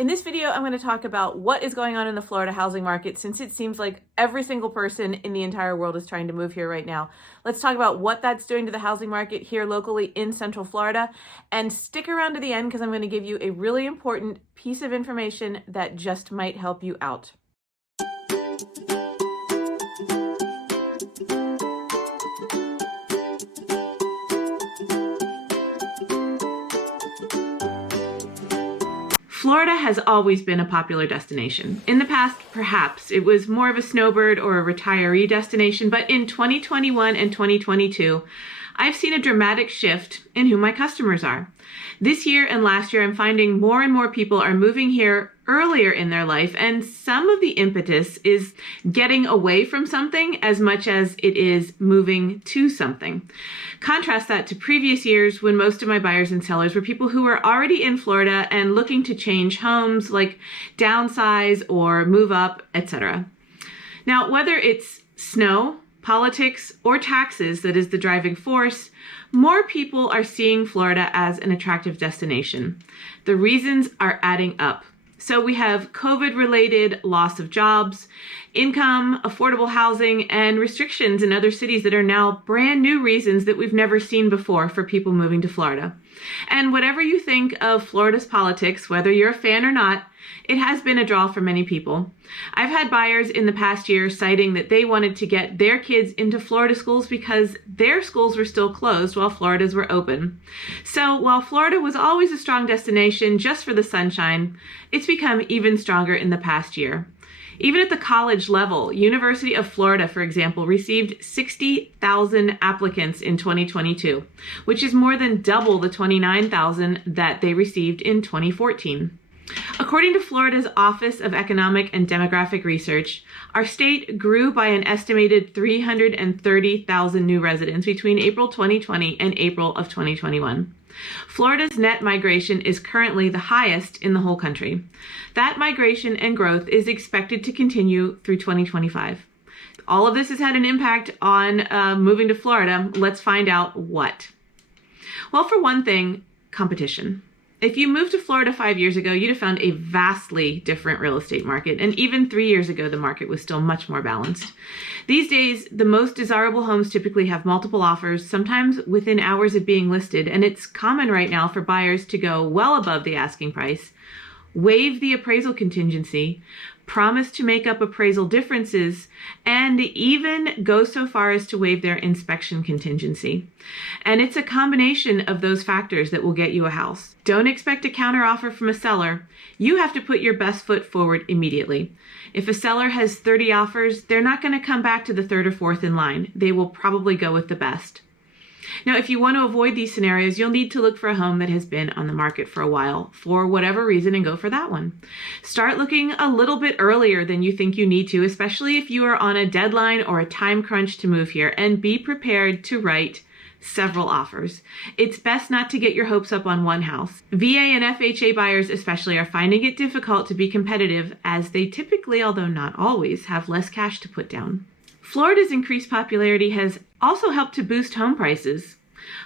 In this video, I'm going to talk about what is going on in the Florida housing market, since it seems like every single person in the entire world is trying to move here right now. Let's talk about what that's doing to the housing market here locally in Central Florida, and stick around to the end because I'm going to give you a really important piece of information that just might help you out. Florida has always been a popular destination. In the past, perhaps, it was more of a snowbird or a retiree destination, but in 2021 and 2022, I've seen a dramatic shift in who my customers are. This year and last year, I'm finding more and more people are moving here earlier in their life, and some of the impetus is getting away from something as much as it is moving to something. Contrast that to previous years when most of my buyers and sellers were people who were already in Florida and looking to change homes, like downsize or move up, etc. Now, whether it's snow, politics, or taxes that is the driving force, more people are seeing Florida as an attractive destination. The reasons are adding up. So we have COVID-related loss of jobs, income, affordable housing, and restrictions in other cities that are now brand new reasons that we've never seen before for people moving to Florida. And whatever you think of Florida's politics, whether you're a fan or not, it has been a draw for many people. I've had buyers in the past year citing that they wanted to get their kids into Florida schools because their schools were still closed while Florida's were open. So while Florida was always a strong destination just for the sunshine, it's become even stronger in the past year. Even at the college level, University of Florida, for example, received 60,000 applicants in 2022, which is more than double the 29,000 that they received in 2014. According to Florida's Office of Economic and Demographic Research, our state grew by an estimated 330,000 new residents between April 2020 and April of 2021. Florida's net migration is currently the highest in the whole country. That migration and growth is expected to continue through 2025. All of this has had an impact on moving to Florida. Let's find out what. Well, for one thing, competition. If you moved to Florida 5 years ago, you'd have found a vastly different real estate market. And even 3 years ago, the market was still much more balanced. These days, the most desirable homes typically have multiple offers, sometimes within hours of being listed. And it's common right now for buyers to go well above the asking price, waive the appraisal contingency, promise to make up appraisal differences, and even go so far as to waive their inspection contingency. And it's a combination of those factors that will get you a house. Don't expect a counteroffer from a seller. You have to put your best foot forward immediately. If a seller has 30 offers, they're not going to come back to the third or fourth in line. They will probably go with the best. Now, if you want to avoid these scenarios, you'll need to look for a home that has been on the market for a while for whatever reason and go for that one. Start looking a little bit earlier than you think you need to, especially if you are on a deadline or a time crunch to move here, and be prepared to write several offers. It's best not to get your hopes up on one house. VA and FHA buyers especially are finding it difficult to be competitive, as they typically, although not always, have less cash to put down. Florida's increased popularity has also helped to boost home prices.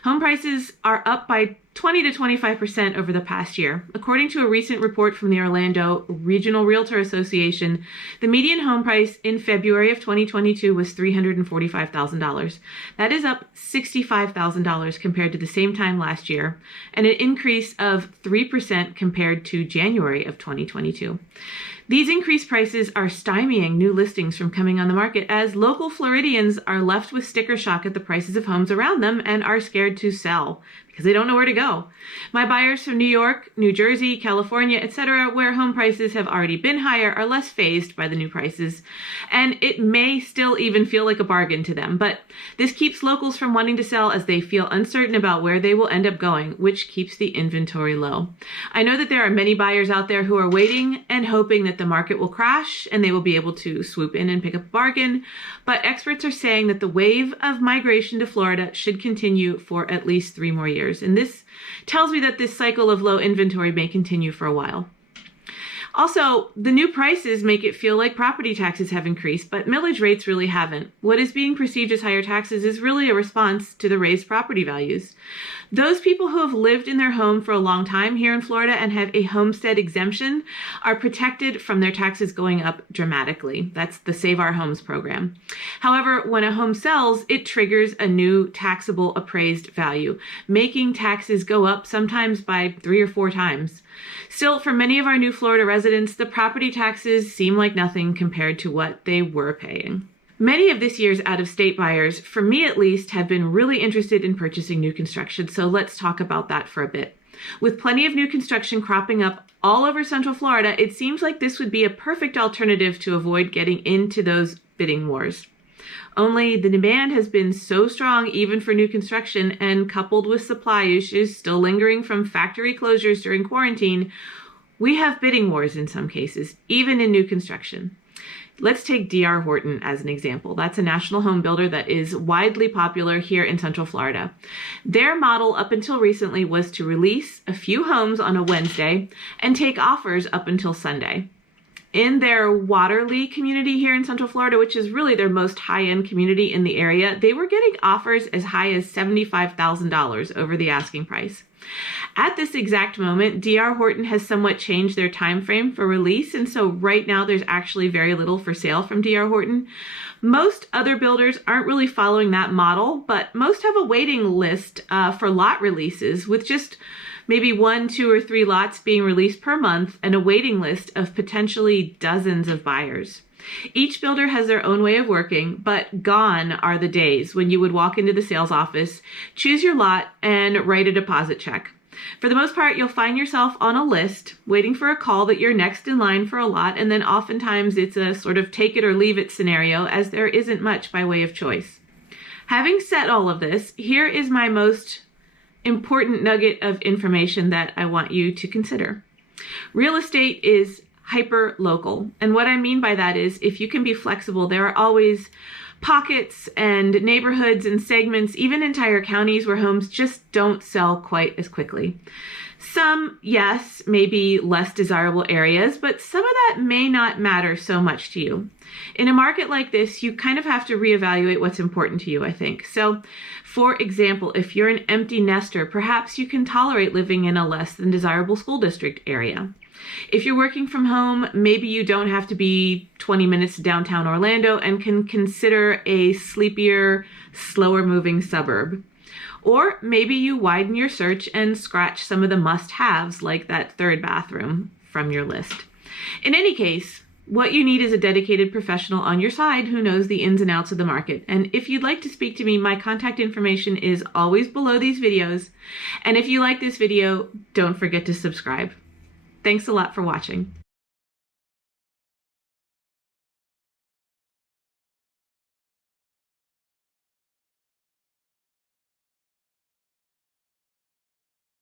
Home prices are up by 20 to 25% over the past year. According to a recent report from the Orlando Regional Realtor Association, the median home price in February of 2022 was $345,000. That is up $65,000 compared to the same time last year, and an increase of 3% compared to January of 2022. These increased prices are stymieing new listings from coming on the market, as local Floridians are left with sticker shock at the prices of homes around them and are scared to sell because they don't know where to go. My buyers from New York, New Jersey, California, etc., where home prices have already been higher, are less fazed by the new prices, and it may still even feel like a bargain to them. But this keeps locals from wanting to sell, as they feel uncertain about where they will end up going, which keeps the inventory low. I know that there are many buyers out there who are waiting and hoping that the market will crash and they will be able to swoop in and pick up a bargain, but experts are saying that the wave of migration to Florida should continue for at least 3 more years. And this tells me that this cycle of low inventory may continue for a while. Also, the new prices make it feel like property taxes have increased, but millage rates really haven't. What is being perceived as higher taxes is really a response to the raised property values. Those people who have lived in their home for a long time here in Florida and have a homestead exemption are protected from their taxes going up dramatically. That's the Save Our Homes program. However, when a home sells, it triggers a new taxable appraised value, making taxes go up sometimes by 3 or 4 times. Still, for many of our new Florida residents, the property taxes seem like nothing compared to what they were paying. Many of this year's out-of-state buyers, for me at least, have been really interested in purchasing new construction, so let's talk about that for a bit. With plenty of new construction cropping up all over Central Florida, it seems like this would be a perfect alternative to avoid getting into those bidding wars. Only the demand has been so strong even for new construction, and coupled with supply issues still lingering from factory closures during quarantine, we have bidding wars in some cases, even in new construction. Let's take D.R. Horton as an example. That's a national home builder that is widely popular here in Central Florida. Their model up until recently was to release a few homes on a Wednesday and take offers up until Sunday. In their Waterley community here in Central Florida, which is really their most high-end community in the area, they were getting offers as high as $75,000 over the asking price. At this exact moment, D.R. Horton has somewhat changed their time frame for release, and so right now there's actually very little for sale from D.R. Horton. Most other builders aren't really following that model, but most have a waiting list for lot releases with just maybe 1, 2, or 3 lots being released per month and a waiting list of potentially dozens of buyers. Each builder has their own way of working, but gone are the days when you would walk into the sales office, choose your lot, and write a deposit check. For the most part, you'll find yourself on a list, waiting for a call that you're next in line for a lot, and then oftentimes it's a sort of take it or leave it scenario, as there isn't much by way of choice. Having said all of this, here is my most important nugget of information that I want you to consider. Real estate is hyper local. And what I mean by that is if you can be flexible, there are always pockets and neighborhoods and segments, even entire counties where homes just don't sell quite as quickly. Some, yes, maybe less desirable areas, but some of that may not matter so much to you. In a market like this, you kind of have to reevaluate what's important to you, I think. So, for example, if you're an empty nester, perhaps you can tolerate living in a less than desirable school district area. If you're working from home, maybe you don't have to be 20 minutes to downtown Orlando and can consider a sleepier, slower moving suburb. Or maybe you widen your search and scratch some of the must-haves like that 3rd bathroom from your list. In any case, what you need is a dedicated professional on your side who knows the ins and outs of the market. And if you'd like to speak to me, my contact information is always below these videos. And if you like this video, don't forget to subscribe. Thanks a lot for watching.